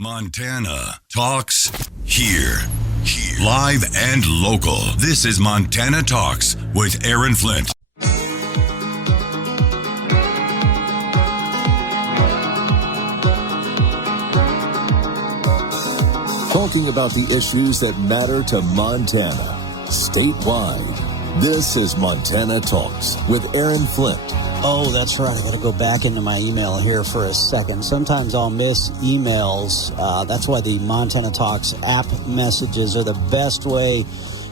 Montana Talks here. Live and local. This is Montana Talks with Aaron Flint. Talking about the issues that matter to Montana, statewide. This is Montana Talks with Aaron Flint. Oh, that's right. I got to go back into my email here for a second. Sometimes I'll miss emails. That's why the Montana Talks app messages are the best way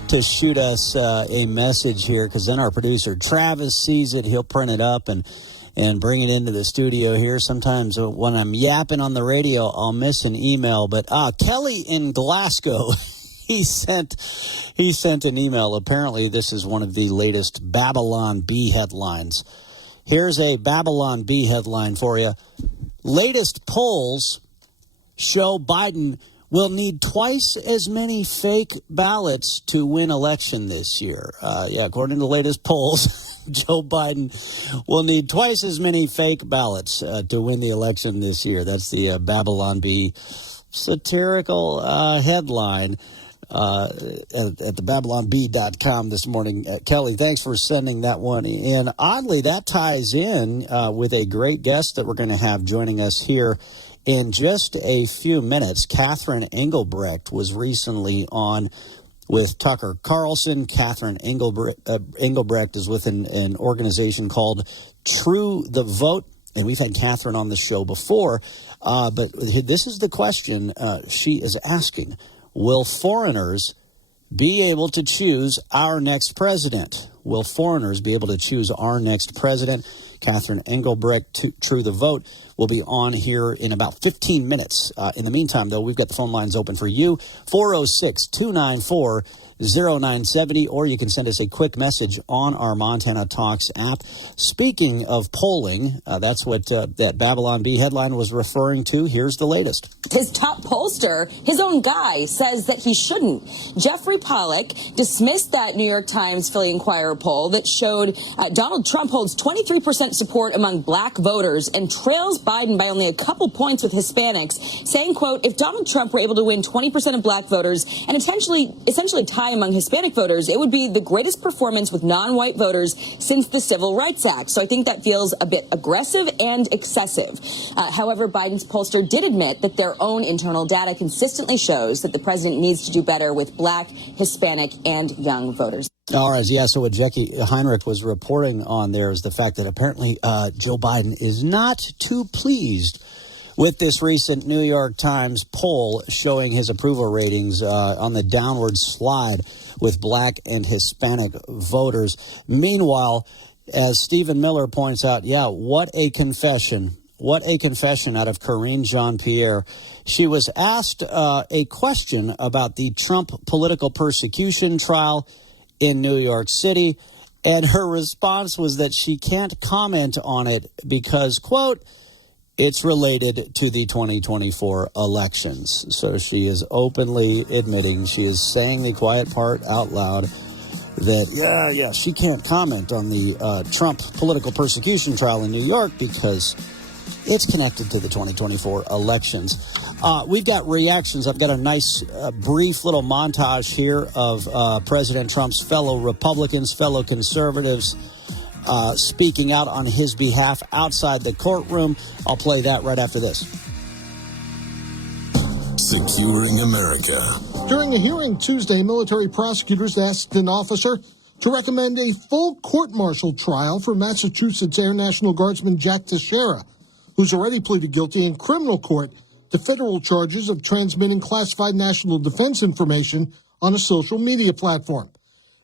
to shoot us a message here, because then our producer Travis sees it. He'll print it up and bring it into the studio here. Sometimes when I'm yapping on the radio, I'll miss an email. But Kelly in Glasgow, he sent an email. Apparently, this is one of the latest Babylon Bee headlines. Here's a Babylon Bee headline for you. Latest polls show Biden will need twice as many fake ballots to win election this year. According to the latest polls, Joe Biden will need twice as many fake ballots to win the election this year. That's the Babylon Bee satirical headline at the babylonbee.com this morning. Kelly, thanks for sending that one in. Oddly, that ties in with a great guest that we're going to have joining us here in just a few minutes. Catherine Engelbrecht was recently on with Tucker Carlson. Catherine Engelbrecht is with an organization called True the Vote, and we've had Catherine on the show before. But this is the question she is asking. Will foreigners be able to choose our next president? Will foreigners be able to choose our next president? Catherine Engelbrecht, True the Vote, will be on here in about 15 minutes. In the meantime, though, we've got the phone lines open for you, 406-294-0970, or you can send us a quick message on our Montana Talks app. Speaking of polling, that's what that Babylon Bee headline was referring to. Here's the latest. His top pollster, his own guy, says that he shouldn't. Jeffrey Pollack dismissed that New York Times Philly Inquirer poll that showed Donald Trump holds 23% support among black voters and trails Biden by only a couple points with Hispanics, saying, quote, if Donald Trump were able to win 20% of black voters and essentially tie among Hispanic voters, it would be the greatest performance with non-white voters since the Civil Rights Act. So I think that feels a bit aggressive and excessive. However, Biden's pollster did admit that their own internal data consistently shows that the president needs to do better with black, Hispanic, and young voters. All right, yeah, so what Jackie Heinrich was reporting on there is the fact that apparently Joe Biden is not too pleased with this recent New York Times poll showing his approval ratings on the downward slide with black and Hispanic voters. Meanwhile, as Stephen Miller points out, what a confession. What a confession out of Karine Jean-Pierre. She was asked a question about the Trump political persecution trial in New York City, and her response was that she can't comment on it because, quote, it's related to the 2024 elections. So she is openly admitting, she is saying the quiet part out loud, that, she can't comment on the Trump political persecution trial in New York because it's connected to the 2024 elections. We've got reactions. I've got a nice, brief little montage here of President Trump's fellow Republicans, fellow conservatives, speaking out on his behalf outside the courtroom. I'll play that right after this. Securing America. During a hearing Tuesday, military prosecutors asked an officer to recommend a full court-martial trial for Massachusetts Air National Guardsman Jack Teixeira, who's already pleaded guilty in criminal court to federal charges of transmitting classified national defense information on a social media platform.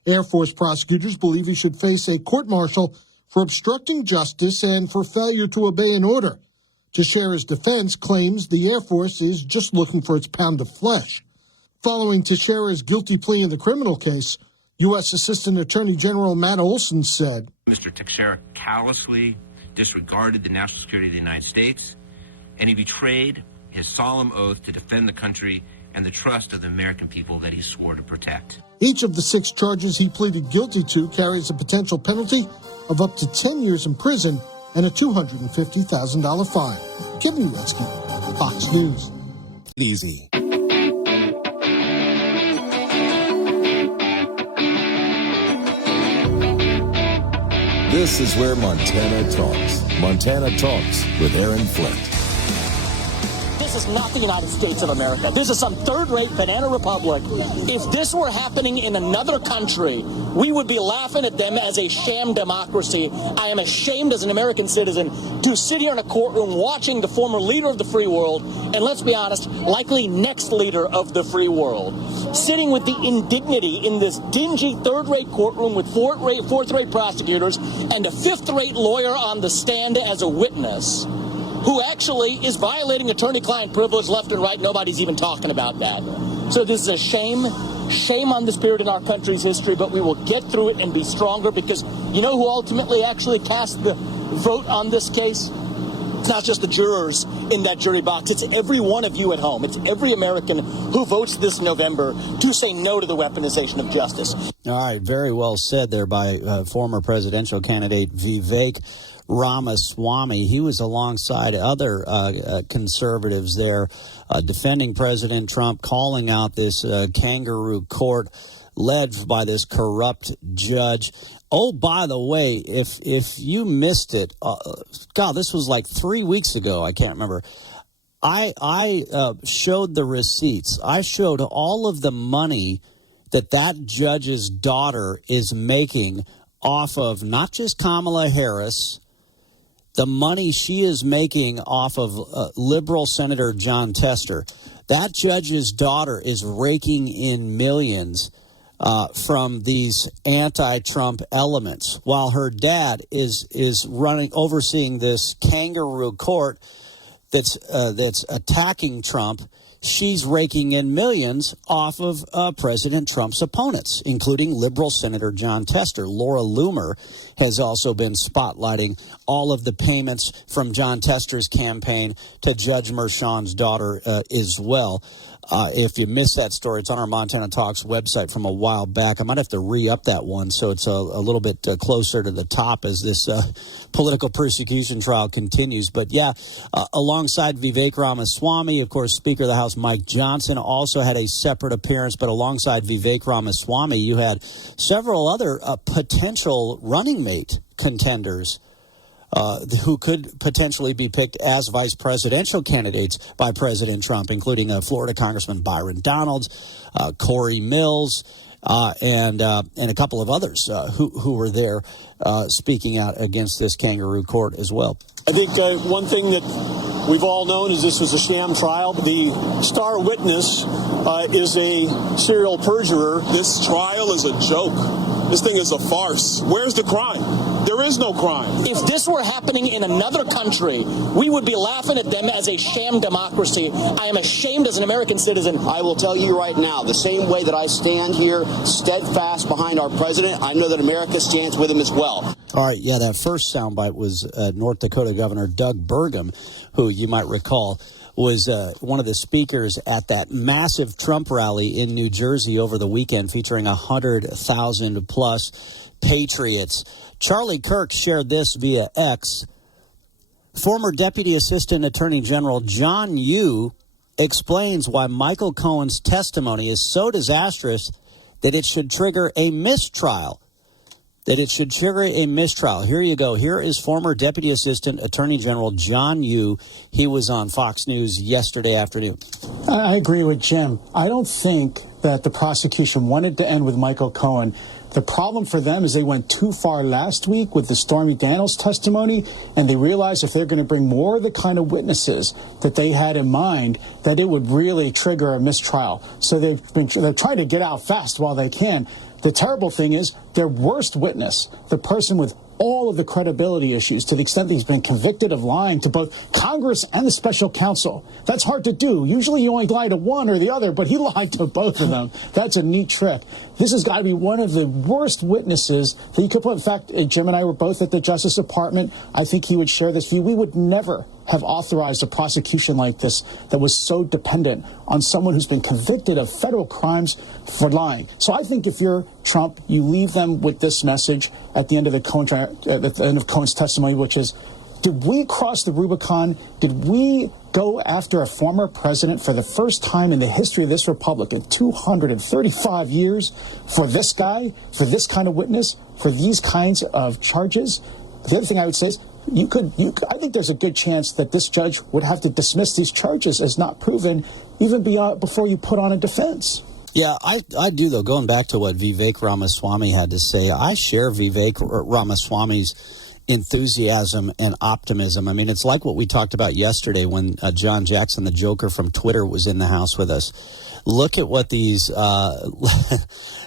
Air Force prosecutors believe he should face a court-martial for obstructing justice and for failure to obey an order. Teixeira's defense claims the Air Force is just looking for its pound of flesh. Following Teixeira's guilty plea in the criminal case, U.S. Assistant Attorney General Matt Olson said, Mr. Teixeira callously disregarded the national security of the United States, and he betrayed his solemn oath to defend the country and the trust of the American people that he swore to protect. Each of the 6 charges he pleaded guilty to carries a potential penalty of up to 10 years in prison and a $250,000 fine. Kevin Uretsky, Fox News. Easy. This is where Montana talks. Montana Talks with Aaron Flint. This is not the United States of America. This is some third-rate banana republic. If this were happening in another country, we would be laughing at them as a sham democracy. I am ashamed as an American citizen to sit here in a courtroom watching the former leader of the free world, and let's be honest, likely next leader of the free world, sitting with the indignity in this dingy third-rate courtroom with fourth-rate prosecutors and a fifth-rate lawyer on the stand as a witness, who actually is violating attorney-client privilege left and right. Nobody's even talking about that. So this is a shame on this period in our country's history, but we will get through it and be stronger, because you know who ultimately actually cast the vote on this case? It's not just the jurors in that jury box. It's every one of you at home. It's every American who votes this November to say no to the weaponization of justice. All right, very well said there by former presidential candidate Vivek Ramaswamy. He was alongside other conservatives there defending President Trump, calling out this kangaroo court led by this corrupt judge. Oh, by the way, if you missed it, God, this was like 3 weeks ago. I can't remember. I showed the receipts. I showed all of the money that judge's daughter is making off of not just Kamala Harris, the money she is making off of liberal Senator John Tester. That judge's daughter is raking in millions from these anti-Trump elements, while her dad is overseeing this kangaroo court that's attacking Trump. She's raking in millions off of President Trump's opponents, including liberal Senator John Tester. Laura Loomer has also been spotlighting all of the payments from John Tester's campaign to Judge Merchan's daughter as well. If you missed that story, it's on our Montana Talks website from a while back. I might have to re-up that one so it's a little bit closer to the top as this political persecution trial continues. But yeah, alongside Vivek Ramaswamy, of course, Speaker of the House Mike Johnson also had a separate appearance. But alongside Vivek Ramaswamy, you had several other potential running mate contenders who could potentially be picked as vice presidential candidates by President Trump, including Florida Congressman Byron Donalds, Corey Mills, and a couple of others who were there speaking out against this kangaroo court as well. I think one thing that we've all known is this was a sham trial. The star witness is a serial perjurer. This trial is a joke. This thing is a farce. Where's the crime? There is no crime. If this were happening in another country, we would be laughing at them as a sham democracy. I am ashamed as an American citizen. I will tell you right now, the same way that I stand here steadfast behind our president, I know that America stands with him as well. All right, yeah, that first soundbite was North Dakota Governor Doug Burgum, who you might recall was one of the speakers at that massive Trump rally in New Jersey over the weekend, featuring 100,000 plus patriots. Charlie Kirk shared this via X. Former Deputy Assistant Attorney General John Yoo explains why Michael Cohen's testimony is so disastrous that it should trigger a mistrial. Here you go. Here is former Deputy Assistant Attorney General John Yoo. He was on Fox News yesterday afternoon. I agree with Jim. I don't think that the prosecution wanted to end with Michael Cohen. The problem for them is they went too far last week with the Stormy Daniels testimony, and they realized if they're going to bring more of the kind of witnesses that they had in mind, that it would really trigger a mistrial. So they're trying to get out fast while they can. The terrible thing is their worst witness, the person with all of the credibility issues, to the extent that he's been convicted of lying to both Congress and the special counsel. That's hard to do. Usually you only lie to one or the other, but he lied to both of them. That's a neat trick. This has got to be one of the worst witnesses that you could put. In fact, Jim and I were both at the Justice Department. I think he would share this. We would never have authorized a prosecution like this that was so dependent on someone who's been convicted of federal crimes for lying. So I think if you're Trump, you leave them with this message at the end of the end of Cohen's testimony, which is, Did we cross the Rubicon? Did we go after a former president for the first time in the history of this republic in 235 years for this guy, for this kind of witness, for these kinds of charges? The other thing I would say is I think there's a good chance that this judge would have to dismiss these charges as not proven even before you put on a defense. Yeah, I do, though. Going back to what Vivek Ramaswamy had to say, I share Vivek Ramaswamy's enthusiasm and optimism. I mean, it's like what we talked about yesterday when John Jackson, the Joker from Twitter, was in the house with us. Look at what these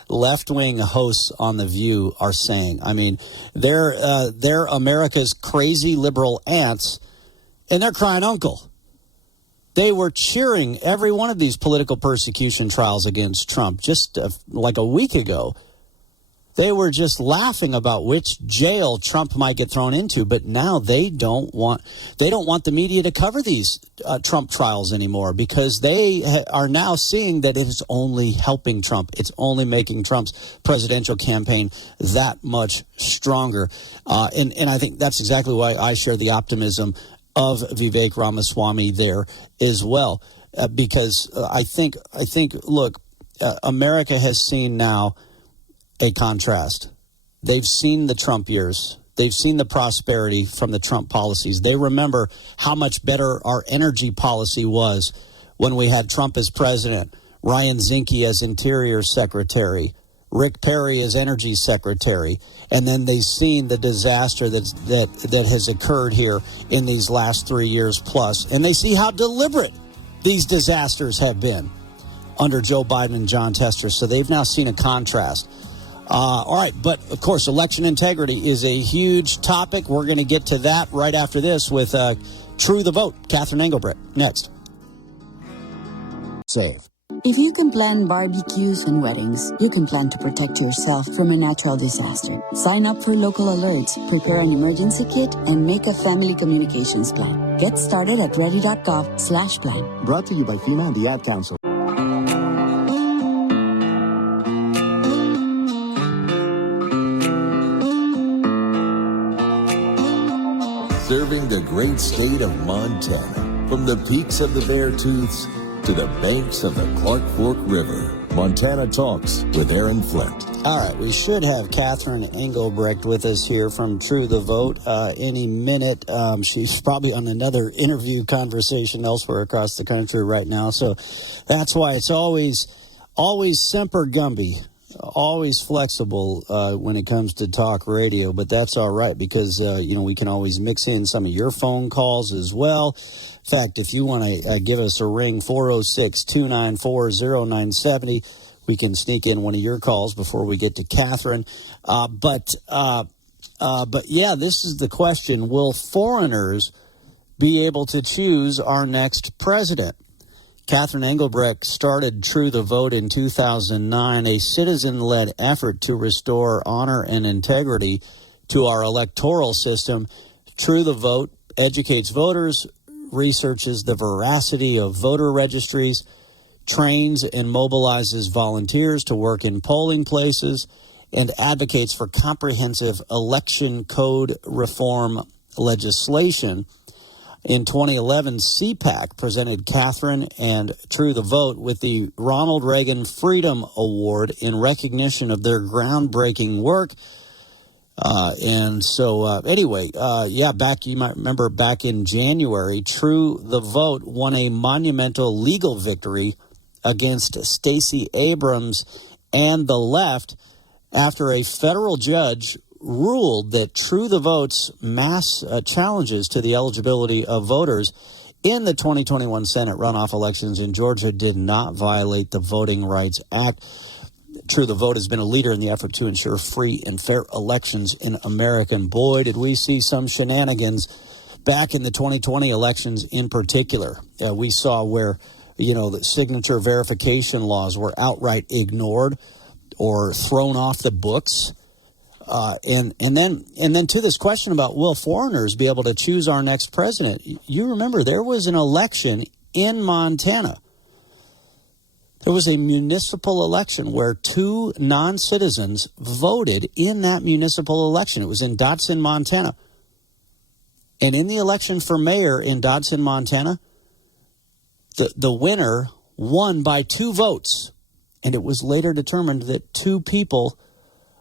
left-wing hosts on The View are saying. I mean, they're America's crazy liberal aunts, and they're crying uncle. They were cheering every one of these political persecution trials against Trump just like a week ago. They were just laughing about which jail Trump might get thrown into, but now they don't want the media to cover these Trump trials anymore because they are now seeing that it is only helping Trump. It's only making Trump's presidential campaign that much stronger. And I think that's exactly why I share the optimism of Vivek Ramaswamy there as well, because I think look, America has seen now a contrast. They've seen the Trump years. They've seen the prosperity from the Trump policies. They remember how much better our energy policy was when we had Trump as president, Ryan Zinke as Interior Secretary, Rick Perry as Energy Secretary, and then they've seen the disaster that has occurred here in these last 3 years plus, and they see how deliberate these disasters have been under Joe Biden and John Tester. So they've now seen a contrast. All right, but of course, election integrity is a huge topic. We're going to get to that right after this with True the Vote. Catherine Engelbrecht, next. Save. If you can plan barbecues and weddings, you can plan to protect yourself from a natural disaster. Sign up for local alerts, prepare an emergency kit, and make a family communications plan. Get started at ready.gov/plan. Brought to you by FEMA and the Ad Council. Serving the great state of Montana, from the peaks of the Beartooths to the banks of the Clark Fork River. Montana Talks with Aaron Flint. All right, we should have Catherine Engelbrecht with us here from True the Vote any minute. She's probably on another interview conversation elsewhere across the country right now, so that's why it's always Semper Gumby. Always flexible when it comes to talk radio, but that's all right because, we can always mix in some of your phone calls as well. In fact, if you want to give us a ring, 406-294-0970, we can sneak in one of your calls before we get to Catherine. But yeah, this is the question. Will foreigners be able to choose our next president? Catherine Engelbrecht started True the Vote in 2009, a citizen-led effort to restore honor and integrity to our electoral system. True the Vote educates voters, researches the veracity of voter registries, trains and mobilizes volunteers to work in polling places, and advocates for comprehensive election code reform legislation. In 2011, CPAC presented Catherine and True the Vote with the Ronald Reagan Freedom Award in recognition of their groundbreaking work. You might remember back in January, True the Vote won a monumental legal victory against Stacey Abrams and the left after a federal judge ruled that True the Vote's mass challenges to the eligibility of voters in the 2021 Senate runoff elections in Georgia did not violate the Voting Rights Act. True the Vote has been a leader in the effort to ensure free and fair elections in America. And boy, did we see some shenanigans back in the 2020 elections in particular. We saw where, the signature verification laws were outright ignored or thrown off the books. And then to this question about will foreigners be able to choose our next president? You remember there was an election in Montana. There was a municipal election where 2 non-citizens voted in that municipal election. It was in Dotson, Montana. And in the election for mayor in Dodson, Montana, the winner won by 2 votes. And it was later determined that 2 people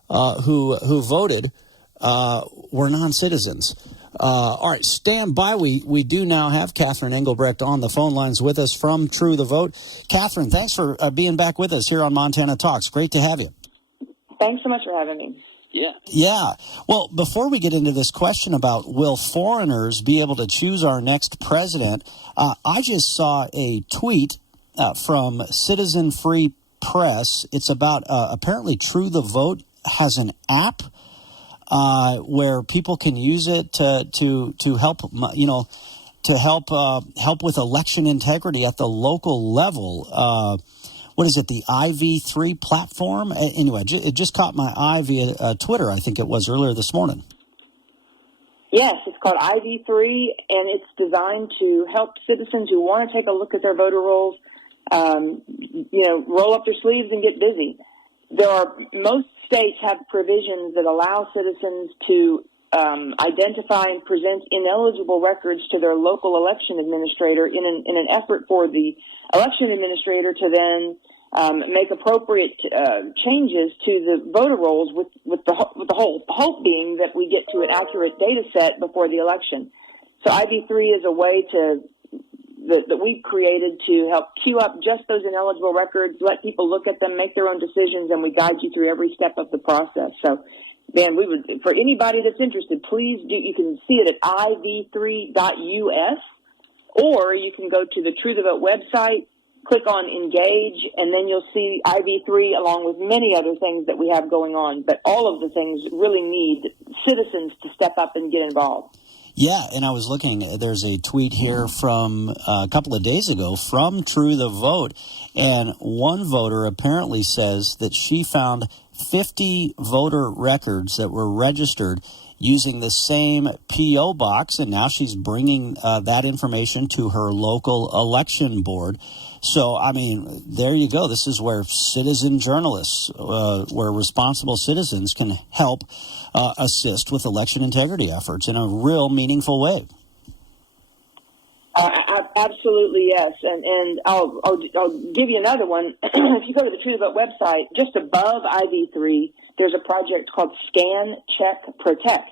who voted were non-citizens. All right, stand by. We do now have Catherine Engelbrecht on the phone lines with us from True the Vote. Catherine, thanks for being back with us here on Montana Talks. Great to have you. Thanks so much for having me. Yeah. Well, before we get into this question about will foreigners be able to choose our next president, I just saw a tweet from Citizen Free Press. It's about apparently True the Vote has an app where people can use it to help help with election integrity at the local level. What is it? The IV3 platform? Anyway, it just caught my eye via Twitter. I think it was earlier this morning. Yes, it's called IV3, and it's designed to help citizens who want to take a look at their voter rolls, roll up their sleeves and get busy. Most states have provisions that allow citizens to identify and present ineligible records to their local election administrator in an effort for the election administrator to then make appropriate changes to the voter rolls with the whole hope being that we get to an accurate data set before the election. So IV3 is a way that we've created to help queue up just those ineligible records, let people look at them, make their own decisions, and we guide you through every step of the process. So, Dan, we would, for anybody that's interested, please do. You can see it at iv3.us, or you can go to the True the Vote website, click on Engage, and then you'll see IV3 along with many other things that we have going on. But all of the things really need citizens to step up and get involved. Yeah, and I was looking, there's a tweet here from a couple of days ago from True the Vote, and one voter apparently says that she found 50 voter records that were registered using the same P.O. box, and now she's bringing that information to her local election board. So, I mean, there you go. This is where citizen journalists, where responsible citizens can help assist with election integrity efforts in a real meaningful way. Absolutely, yes. And I'll give you another one. If you go to the True the Vote website, just above IV3, there's a project called Scan, Check, Protect.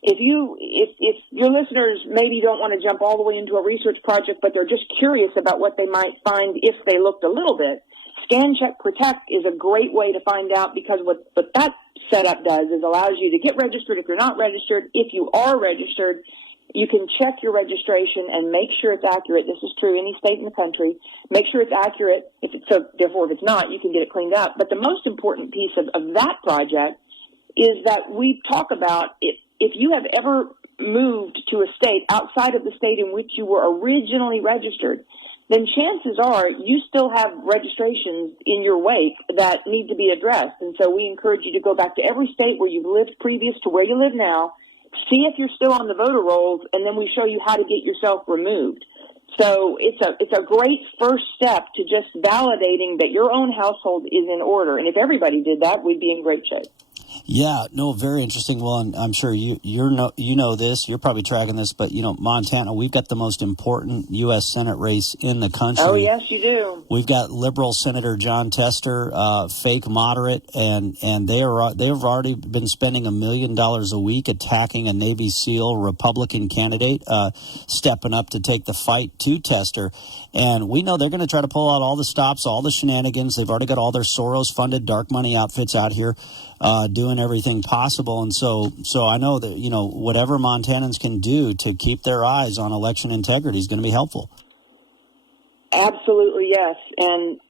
If your listeners maybe don't want to jump all the way into a research project, but they're just curious about what they might find if they looked a little bit, Scan, Check, Protect is a great way to find out, because what that setup does is allows you to get registered if you're not registered. If you are registered, you can check your registration and make sure it's accurate. This is true any state in the country. Make sure it's accurate. Therefore, if it's not, you can get it cleaned up. But the most important piece of that project is that we talk about if you have ever moved to a state outside of the state in which you were originally registered, then chances are you still have registrations in your wake that need to be addressed. And so we encourage you to go back to every state where you've lived previous to where you live now, see if you're still on the voter rolls, and then we show you how to get yourself removed. So it's a great first step to just validating that your own household is in order. And if everybody did that, we'd be in great shape. Yeah, no, very interesting. Well, and I'm sure you know this. You're probably tracking this, but Montana, we've got the most important U.S. Senate race in the country. Oh, yes, you do. We've got liberal Senator John Tester, fake moderate, and they've already been spending $1 million a week attacking a Navy SEAL Republican candidate, stepping up to take the fight to Tester. And we know they're going to try to pull out all the stops, all the shenanigans. They've already got all their Soros-funded dark money outfits out here doing everything possible. And so I know that, whatever Montanans can do to keep their eyes on election integrity is going to be helpful. Absolutely, yes. And,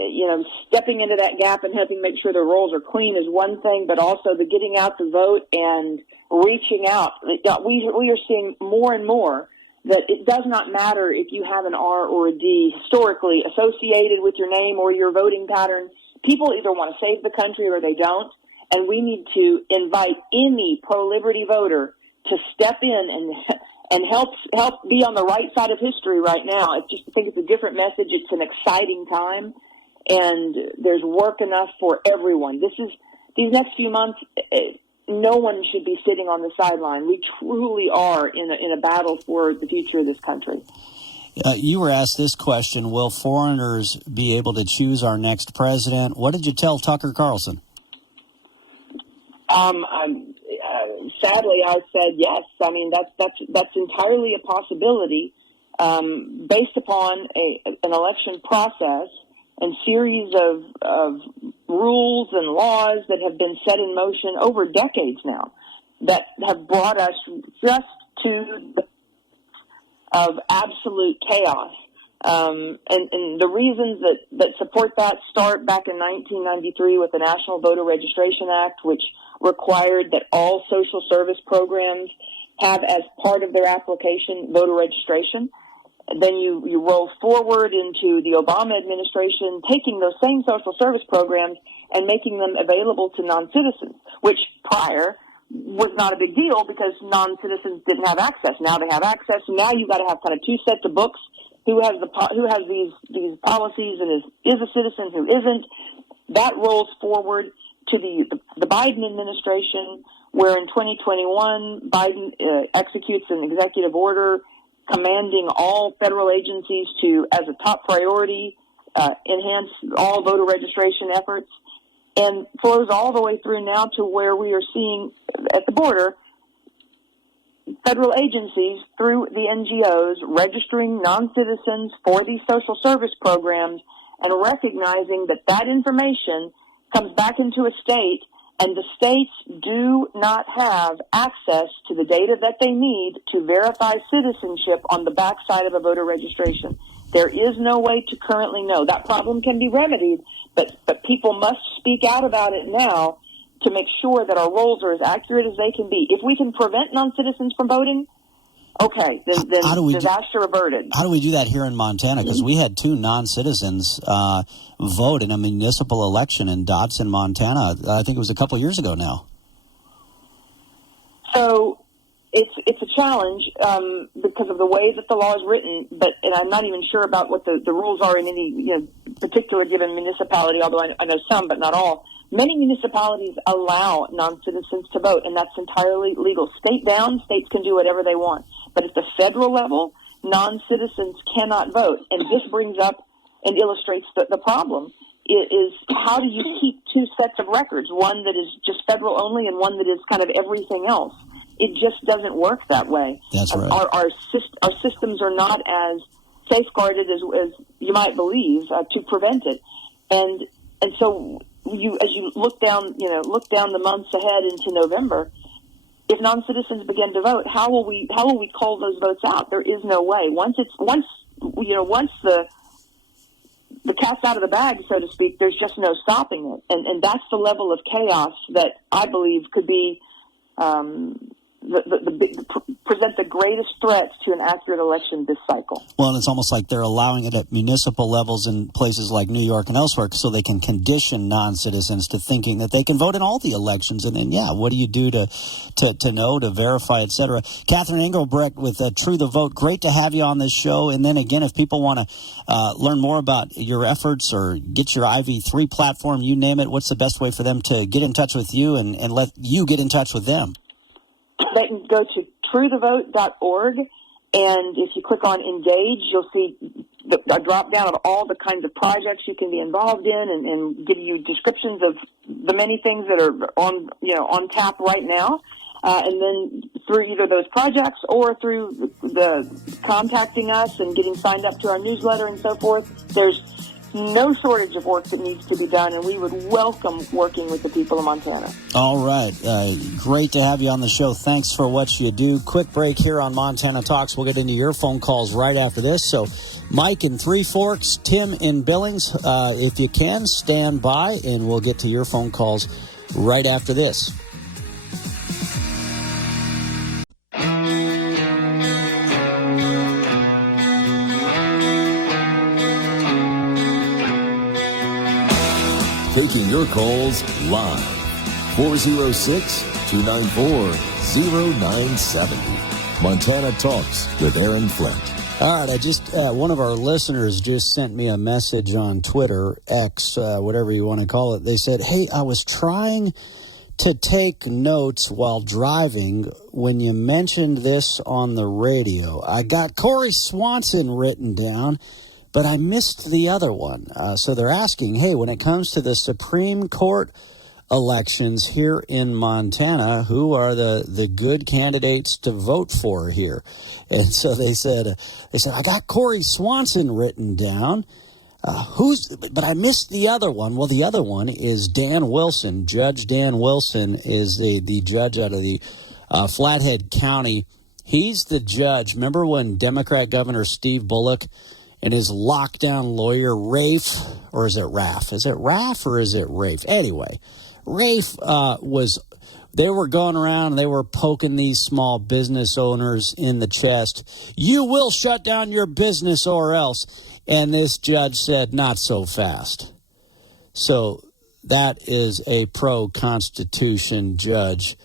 stepping into that gap and helping make sure the rolls are clean is one thing, but also the getting out the vote and reaching out. We are seeing more and more that it does not matter if you have an R or a D historically associated with your name or your voting pattern. People either want to save the country or they don't. And we need to invite any pro-liberty voter to step in and help be on the right side of history right now. I think it's a different message. It's an exciting time, and there's work enough for everyone. These next few months, no one should be sitting on the sideline. We truly are in a battle for the future of this country. You were asked this question: will foreigners be able to choose our next president? What did you tell Tucker Carlson? Sadly, I said yes. I mean, that's entirely a possibility, based upon an election process and series of rules and laws that have been set in motion over decades now that have brought us just to the of absolute chaos. And the reasons that support that start back in 1993 with the National Voter Registration Act, which required that all social service programs have as part of their application voter registration. Then you roll forward into the Obama administration taking those same social service programs and making them available to non-citizens, which prior was not a big deal because non-citizens didn't have access. Now they have access. Now you've got to have kind of two sets of books. Who has these policies and is a citizen, who isn't. That rolls forward to the Biden administration, where in 2021 Biden executes an executive order commanding all federal agencies to, as a top priority, enhance all voter registration efforts, and flows all the way through now to where we are seeing at the border federal agencies through the NGOs registering non-citizens for these social service programs and recognizing that information comes back into a state, and the states do not have access to the data that they need to verify citizenship on the backside of a voter registration. There is no way to currently know. That problem can be remedied, but people must speak out about it now to make sure that our rolls are as accurate as they can be. If we can prevent non-citizens from voting, okay, then disaster averted. How do we do that here in Montana? Because we had 2 non-citizens vote in a municipal election in Dodson, Montana. I think it was a couple years ago now. So it's a challenge because of the way that the law is written, and I'm not even sure about what the rules are in any particular given municipality, although I know some, but not all. Many municipalities allow non-citizens to vote, and that's entirely legal. State down, states can do whatever they want. But at the federal level, non-citizens cannot vote. And this brings up and illustrates the problem. It is, how do you keep 2 sets of records, one that is just federal only and one that is kind of everything else? It just doesn't work that way. That's right. Our systems are not as safeguarded as you might believe to prevent it. And so as you look down the months ahead into November, if non-citizens begin to vote, how will we call those votes out? There is no way. Once the cat's out of the bag, so to speak, there's just no stopping it. And that's the level of chaos that I believe could be present the greatest threats to an accurate election this cycle. Well, and it's almost like they're allowing it at municipal levels in places like New York and elsewhere so they can condition non-citizens to thinking that they can vote in all the elections. And then, what do you do to know, to verify, et cetera? Catherine Engelbrecht with True the Vote, great to have you on this show. And then again, if people want to learn more about your efforts or get your IV3 platform, you name it, what's the best way for them to get in touch with you and let you get in touch with them? They can go to truethevote.org, and if you click on Engage, you'll see a drop-down of all the kinds of projects you can be involved in and give you descriptions of the many things that are on tap right now. And then through either those projects or through the contacting us and getting signed up to our newsletter and so forth, there's no shortage of work that needs to be done, and we would welcome working with the people of Montana. All right. Great to have you on the show. Thanks for what you do. Quick break here on Montana Talks. We'll get into your phone calls right after this. So Mike in Three Forks, Tim in Billings, if you can, stand by, and we'll get to your phone calls right after this. Taking your calls live. 406-294-0970. Montana Talks with Aaron Flint. All right, one of our listeners just sent me a message on Twitter, X, whatever you want to call it. They said, hey, I was trying to take notes while driving when you mentioned this on the radio. I got Corey Swanson written down, but I missed the other one. So they're asking, hey, when it comes to the Supreme Court elections here in Montana, who are the good candidates to vote for here? And so they said, I got Corey Swanson written down. But I missed the other one. Well, the other one is Dan Wilson. Judge Dan Wilson is the judge out of the Flathead County. He's the judge. Remember when Democrat Governor Steve Bullock and his lockdown lawyer, Rafe, or is it Raff? Is it Raff or is it Rafe? Anyway, Rafe they were going around and they were poking these small business owners in the chest. You will shut down your business or else. And this judge said, not so fast. So that is a pro-Constitution judge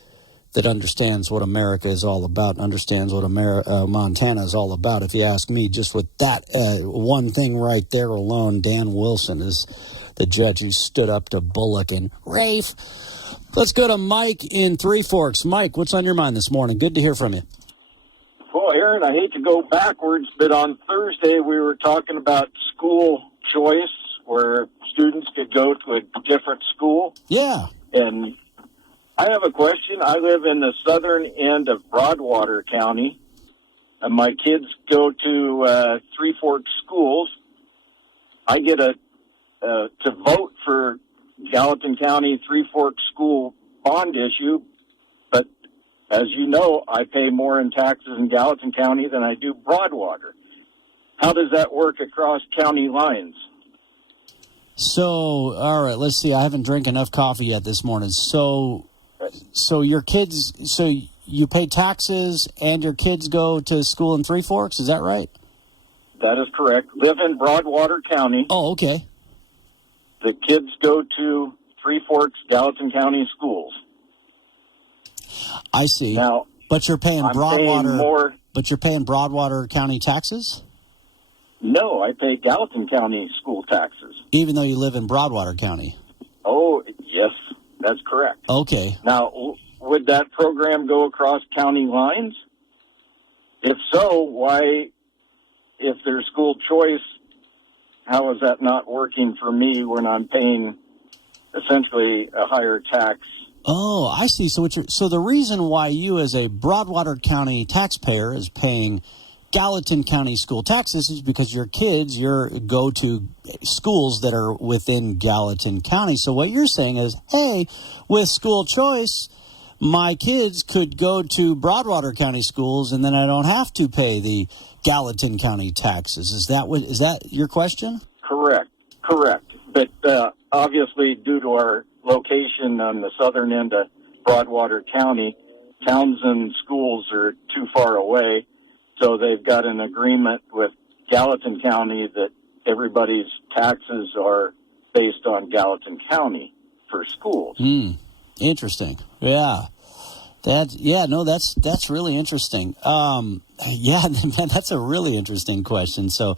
that understands what America is all about, understands what Montana is all about. If you ask me, just with that one thing right there alone, Dan Wilson is the judge who stood up to Bullock and Rafe. Let's go to Mike in Three Forks. Mike, what's on your mind this morning? Good to hear from you. Well, Aaron, I hate to go backwards, but on Thursday we were talking about school choice, where students could go to a different school. Yeah. And I have a question. I live in the southern end of Broadwater County, and my kids go to Three Forks schools. I get to vote for Gallatin County Three Forks school bond issue, but as you know, I pay more in taxes in Gallatin County than I do Broadwater. How does that work across county lines? So, all right, let's see. I haven't drank enough coffee yet this morning. So your kids, so you pay taxes and your kids go to school in Three Forks, is that right? That is correct. Live in Broadwater County. Oh, okay. The kids go to Three Forks, Gallatin County schools. I see. Now, but you're paying Broadwater. Paying more. But you're paying Broadwater County taxes? No, I pay Gallatin County school taxes. Even though you live in Broadwater County? Oh, yes, that's correct. Okay. Now, would that program go across county lines? If so, why, if there's school choice, how is that not working for me when I'm paying essentially a higher tax? Oh, I see. So the reason why you as a Broadwater County taxpayer is paying Gallatin County school taxes is because your kids go to schools that are within Gallatin County. So what you're saying is, hey, with school choice, my kids could go to Broadwater County schools and then I don't have to pay the Gallatin County taxes. Is that your question? Correct. But obviously, due to our location on the southern end of Broadwater County, Townsend schools are too far away, so they've got an agreement with Gallatin County that everybody's taxes are based on Gallatin County for schools. Interesting. Yeah. That's really interesting. That's a really interesting question. So,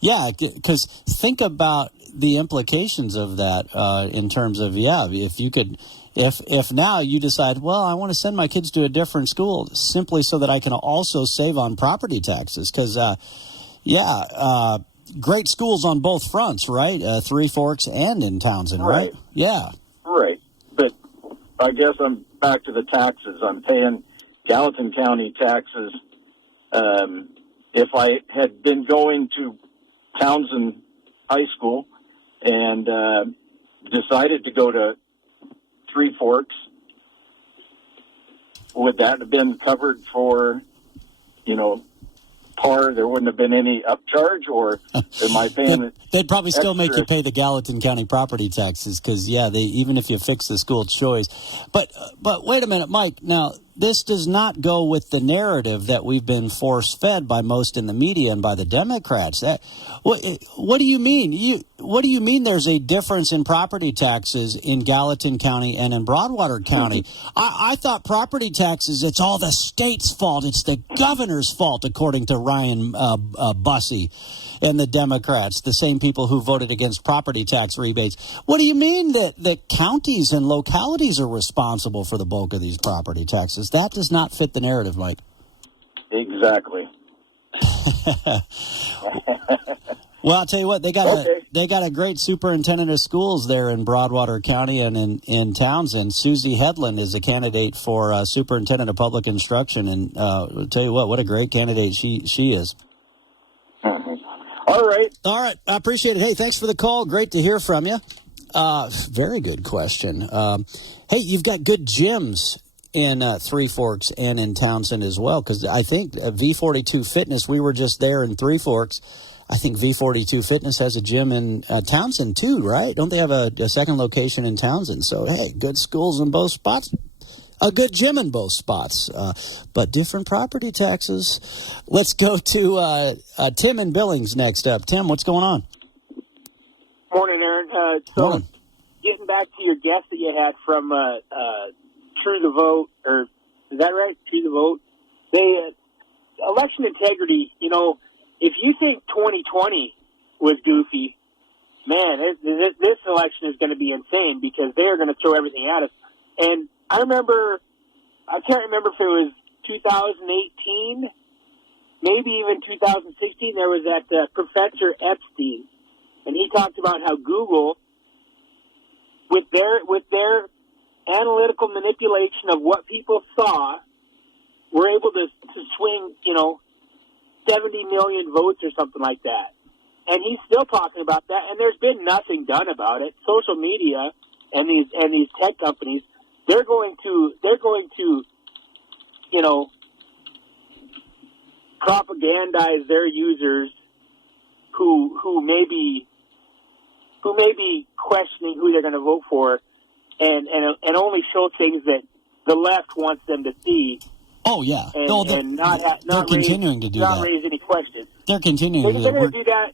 yeah, because think about the implications of that in terms of, if you could, if now you decide, well, I want to send my kids to a different school simply so that I can also save on property taxes. Because, great schools on both fronts, right? Three Forks and in Townsend, right? Yeah. Right. But I guess I'm back to the taxes. I'm paying Gallatin County taxes. If I had been going to Townsend High School and decided to go to Three Forks, would that have been covered for, par? There wouldn't have been any upcharge, or am I paying? They'd probably still make you pay the Gallatin County property taxes because, even if you fix the school choice. But wait a minute, Mike. Now, this does not go with the narrative that we've been force-fed by most in the media and by the Democrats. What do you mean? What do you mean there's a difference in property taxes in Gallatin County and in Broadwater County? I thought property taxes, it's all the state's fault. It's the governor's fault, according to Ryan Bussey and the Democrats, the same people who voted against property tax rebates. What do you mean that the counties and localities are responsible for the bulk of these property taxes? That does not fit the narrative, Mike. Exactly. Well, I'll tell you what, they got a great superintendent of schools there in Broadwater County and in Townsend. Susie Headland is a candidate for superintendent of public instruction, and I'll tell you what a great candidate she is. All right. I appreciate it. Hey, thanks for the call. Great to hear from you. Very good question. Hey, you've got good gyms in Three Forks and in Townsend as well, because I think V42 Fitness, we were just there in Three Forks. I think V42 Fitness has a gym in Townsend too, right? Don't they have a second location in Townsend? So, hey, good schools in both spots. A good gym in both spots, but different property taxes. Let's go to Tim in Billings next up. Tim, what's going on? Morning, Aaron. Morning. Getting back to your guest that you had from True the Vote, or is that right? True the Vote. Election integrity, if you think 2020 was goofy, man, this election is going to be insane because they are going to throw everything at us. And I can't remember if it was 2018, maybe even 2016, there was that Professor Epstein, and he talked about how Google, with their analytical manipulation of what people saw, were able to swing, 70 million votes or something like that. And he's still talking about that, and there's been nothing done about it. Social media and these tech companies, they're going to propagandize their users who may be questioning who they're going to vote for, and only show things that the left wants them to see. Oh yeah, and not continuing to do not that. Raise any questions. They're continuing to do They're that. going to do that.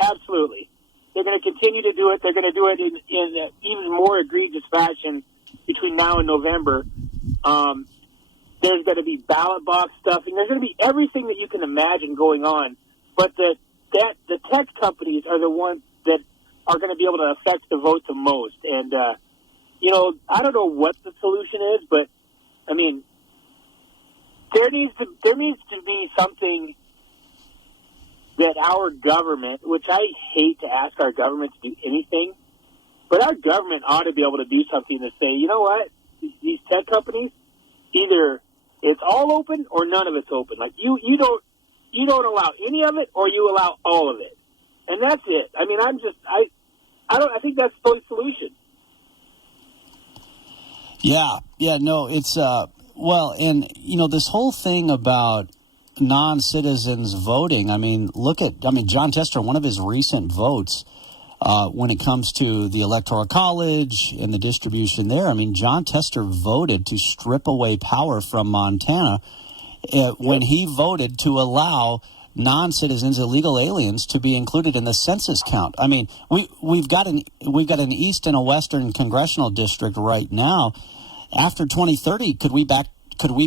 Absolutely, they're going to continue to do it. They're going to do it in even more egregious fashion between now and November. There's going to be ballot box stuffing. There's going to be everything that you can imagine going on. But the tech companies are the ones that are going to be able to affect the vote the most. And I don't know what the solution is, but I mean, there needs to be something that our government, which I hate to ask our government to do anything, but our government ought to be able to do something to say, you know what, these tech companies, either it's all open or none of it's open. Like you don't allow any of it, or you allow all of it, and that's it. I mean, I think that's the solution. Yeah, no, it's and this whole thing about non-citizens voting. I mean, John Tester, one of his recent votes, when it comes to the Electoral College and the distribution there, I mean, John Tester voted to strip away power from Montana when he voted to allow non-citizens, illegal aliens, to be included in the census count. I mean, we've got an east and a western congressional district right now. After 2030, could we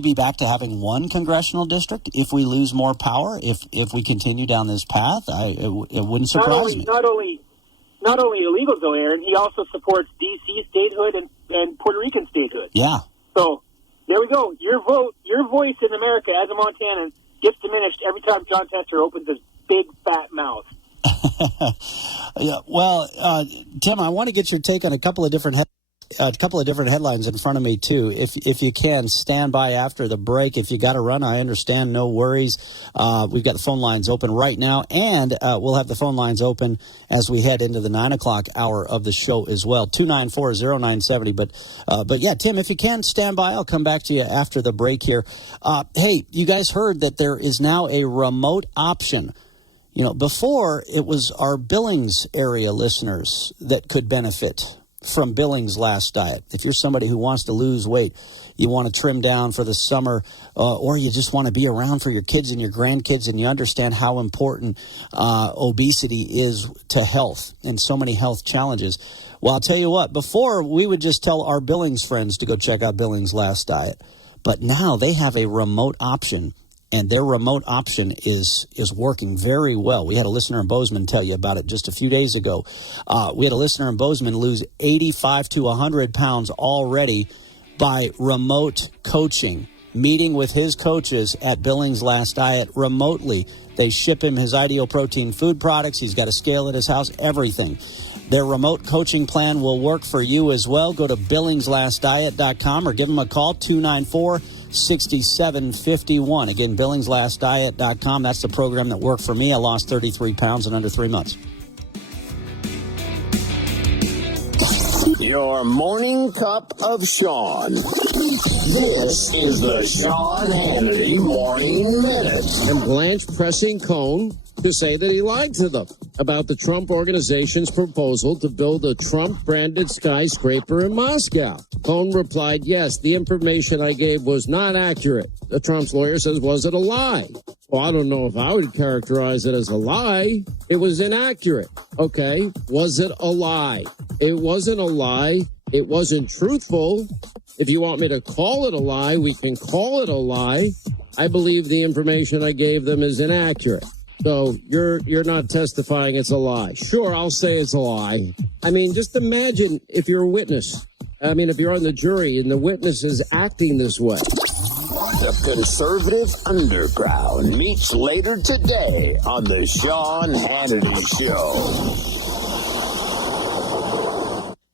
be back to having one congressional district if we lose more power? If we continue down this path, it wouldn't surprise me. Not only illegals, though, Aaron, he also supports D.C. statehood and Puerto Rican statehood. Yeah. So there we go. Your voice in America as a Montanan gets diminished every time John Tester opens his big fat mouth. Yeah. Well, Tim, I want to get your take on a couple of different headlines in front of me too. If you can, stand by after the break. If you got to run, I understand. No worries. We've got the phone lines open right now, and we'll have the phone lines open as we head into the 9 o'clock hour of the show as well. 294-0970. But yeah, Tim, if you can, stand by. I'll come back to you after the break here. Hey, you guys heard that there is now a remote option. Before it was our Billings area listeners that could benefit from Billings Last Diet. If you're somebody who wants to lose weight, you want to trim down for the summer, or you just want to be around for your kids and your grandkids, and you understand how important obesity is to health and so many health challenges. Well, I'll tell you what, before we would just tell our Billings friends to go check out Billings Last Diet, but now they have a remote option, and their remote option is working very well. We had a listener in Bozeman tell you about it just a few days ago. We had a listener in Bozeman lose 85 to 100 pounds already by remote coaching, meeting with his coaches at Billings Last Diet remotely. They ship him his Ideal Protein food products. He's got a scale at his house, everything. Their remote coaching plan will work for you as well. Go to billingslastdiet.com or give them a call, 294-6751. Again, billingslastdiet.com. That's the program that worked for me. I lost 33 pounds in under 3 months. Your morning cup of Sean. This is the Sean Hannity Morning Minute. And Blanche pressing Cohn to say that he lied to them about the Trump organization's proposal to build a Trump-branded skyscraper in Moscow. Cohn replied, yes, the information I gave was not accurate. The Trump's lawyer says, was it a lie? Well, I don't know if I would characterize it as a lie. It was inaccurate. Okay, was it a lie? It wasn't a lie. It wasn't truthful. If you want me to call it a lie, we can call it a lie. I believe the information I gave them is inaccurate. So you're not testifying it's a lie. Sure, I'll say it's a lie. I mean, just imagine if you're a witness. I mean, if you're on the jury and the witness is acting this way. The conservative underground meets later today on the Sean Hannity Show.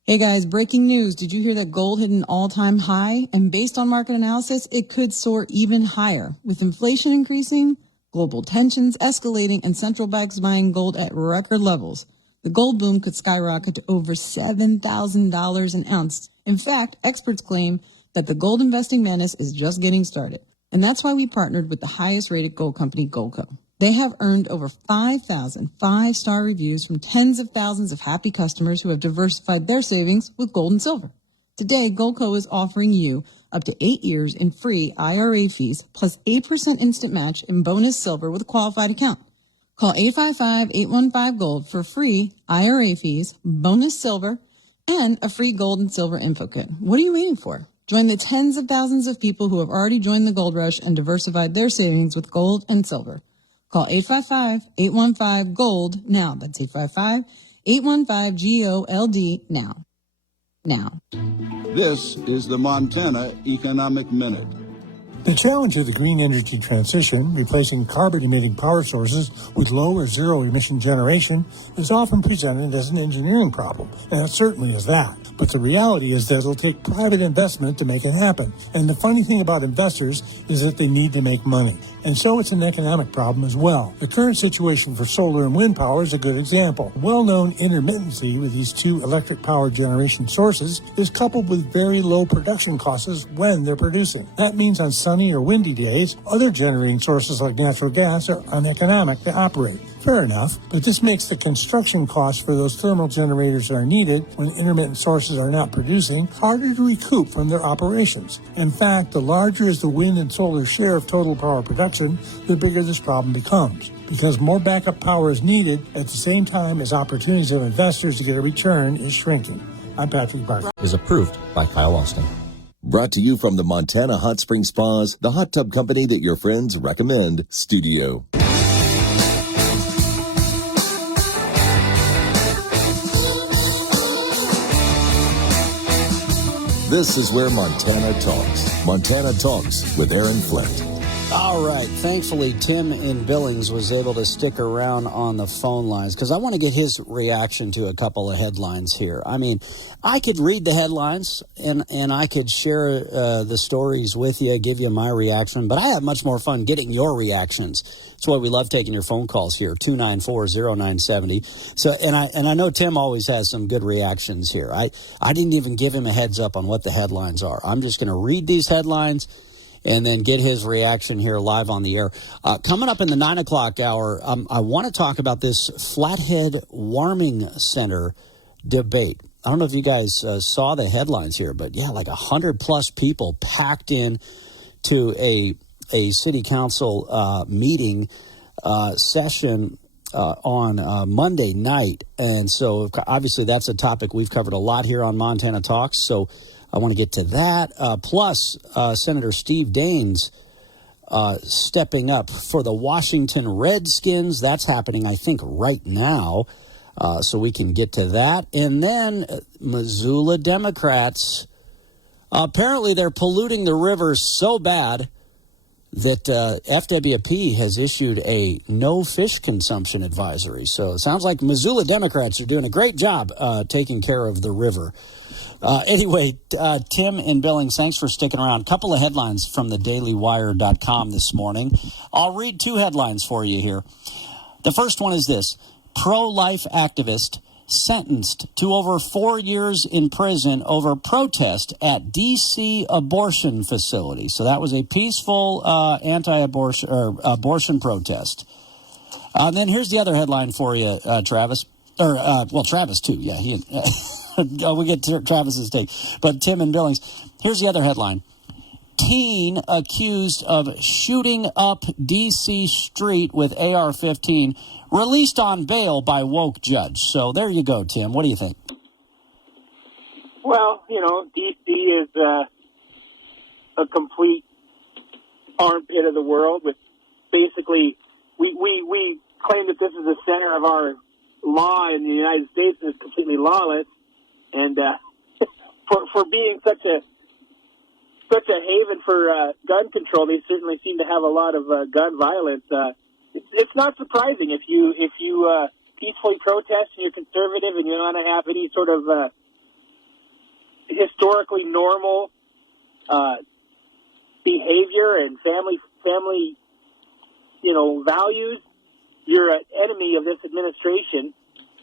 Hey guys, breaking news. Did you hear that gold hit an all-time high? And based on market analysis, it could soar even higher. With inflation increasing, global tensions escalating, and central banks buying gold at record levels, the gold boom could skyrocket to over $7,000 an ounce. In fact, experts claim that the gold investing menace is just getting started. And that's why we partnered with the highest-rated gold company, Goldco. They have earned over 5,000 five-star reviews from tens of thousands of happy customers who have diversified their savings with gold and silver. Today, Goldco is offering you up to 8 years in free IRA fees plus 8% instant match in bonus silver with a qualified account. Call 855-815-GOLD for free IRA fees, bonus silver, and a free gold and silver info kit. What are you waiting for? Join the tens of thousands of people who have already joined the gold rush and diversified their savings with gold and silver. Call 855-815-GOLD now. That's 855-815-GOLD now. Now. This is the Montana Economic Minute. The challenge of the green energy transition, replacing carbon-emitting power sources with low or zero-emission generation, is often presented as an engineering problem, and it certainly is that. But the reality is that it'll take private investment to make it happen. And the funny thing about investors is that they need to make money. And so it's an economic problem as well. The current situation for solar and wind power is a good example. Well-known intermittency with these two electric power generation sources is coupled with very low production costs when they're producing. That means on sunny or windy days, other generating sources like natural gas are uneconomic to operate. Fair enough, but this makes the construction costs for those thermal generators that are needed when intermittent sources are not producing harder to recoup from their operations. In fact, the larger is the wind and solar share of total power production, the bigger this problem becomes, because more backup power is needed at the same time as opportunities of investors to get a return is shrinking. I'm Patrick Barker. Is approved by Kyle Austin. Brought to you from the Montana Hot Spring Spas, the hot tub company that your friends recommend, Studio. This is where Montana talks. Montana Talks with Aaron Flint. All right. Thankfully, Tim in Billings was able to stick around on the phone lines because I want to get his reaction to a couple of headlines here. I mean, I could read the headlines and I could share the stories with you, give you my reaction, but I have much more fun getting your reactions. That's why we love taking your phone calls here, 294-0970. So, and I know Tim always has some good reactions here. I didn't even give him a heads up on what the headlines are. I'm just going to read these headlines and then get his reaction here live on the air. Coming up in the 9 o'clock hour, I want to talk about this Flathead Warming Center debate. I don't know if you guys saw the headlines here, but yeah, like 100+ people packed in to a city council meeting session on Monday night. And so obviously that's a topic we've covered a lot here on Montana Talks. So I want to get to that. Plus, Senator Steve Daines stepping up for the Washington Redskins. That's happening, I think, right now. So we can get to that. And then Missoula Democrats, apparently they're polluting the rivers so bad that FWP has issued a no fish consumption advisory. So it sounds like Missoula Democrats are doing a great job taking care of the river. Anyway, Tim in Billings, thanks for sticking around. A couple of headlines from the dailywire.com this morning. I'll read two headlines for you here. The first one is this: pro-life activist sentenced to over 4 years in prison over protest at D.C. abortion facility. So that was a peaceful anti-abortion or abortion protest. And then here's the other headline for you, Travis. Travis too. Yeah, we get Travis's take. But Tim and Billings, here's the other headline. Teen accused of shooting up D.C. street with AR-15 released on bail by woke judge. So there you go, Tim. What do you think? Well, D.C. is a complete armpit of the world. With basically, we claim that this is the center of our law in the United States, and it's completely lawless. And for being such a haven for gun control, they certainly seem to have a lot of gun violence. It's not surprising if you peacefully protest and you're conservative and you don't want to have any sort of historically normal behavior and family values. You're an enemy of this administration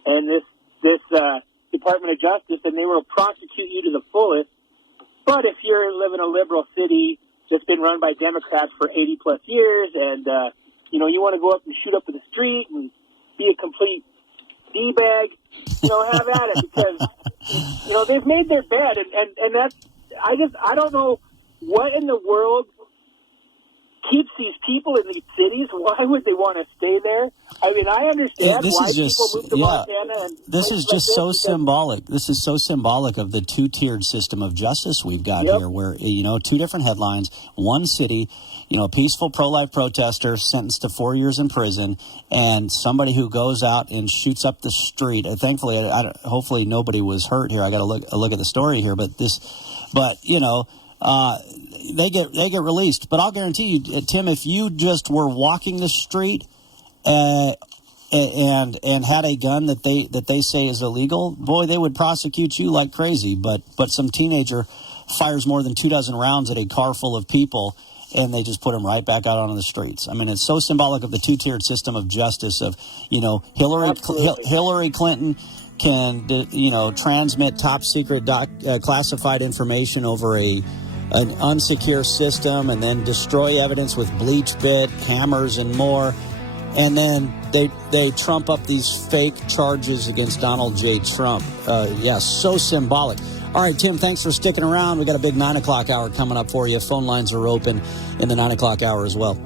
and this Department of Justice, and they will prosecute you to the fullest. But if you live in a liberal city that's been run by Democrats for 80+ years, and you want to go up and shoot up in the street and be a complete D-bag, have at it, because they've made their bed, and that's I don't know what in the world keeps these people in these cities. Why would they want to stay there? I mean, I understand why people move to Montana. And this is just so symbolic. This is so symbolic of the two-tiered system of justice we've got here, where, two different headlines, one city, peaceful pro-life protester sentenced to 4 years in prison, and somebody who goes out and shoots up the street. Thankfully, hopefully nobody was hurt here. I got to look at the story here, they get released. But I'll guarantee you, Tim, if you just were walking the street and had a gun that they say is illegal, boy, they would prosecute you like crazy. But some teenager fires more than 24 rounds at a car full of people, and they just put them right back out onto the streets. I mean, it's so symbolic of the two-tiered system of justice. Of Hillary Clinton can transmit top secret classified information over an unsecure system, and then destroy evidence with bleach bit, hammers, and more. And then they trump up these fake charges against Donald J. Trump. So symbolic. All right, Tim, thanks for sticking around. We got a big 9 o'clock hour coming up for you. Phone lines are open in the 9 o'clock hour as well.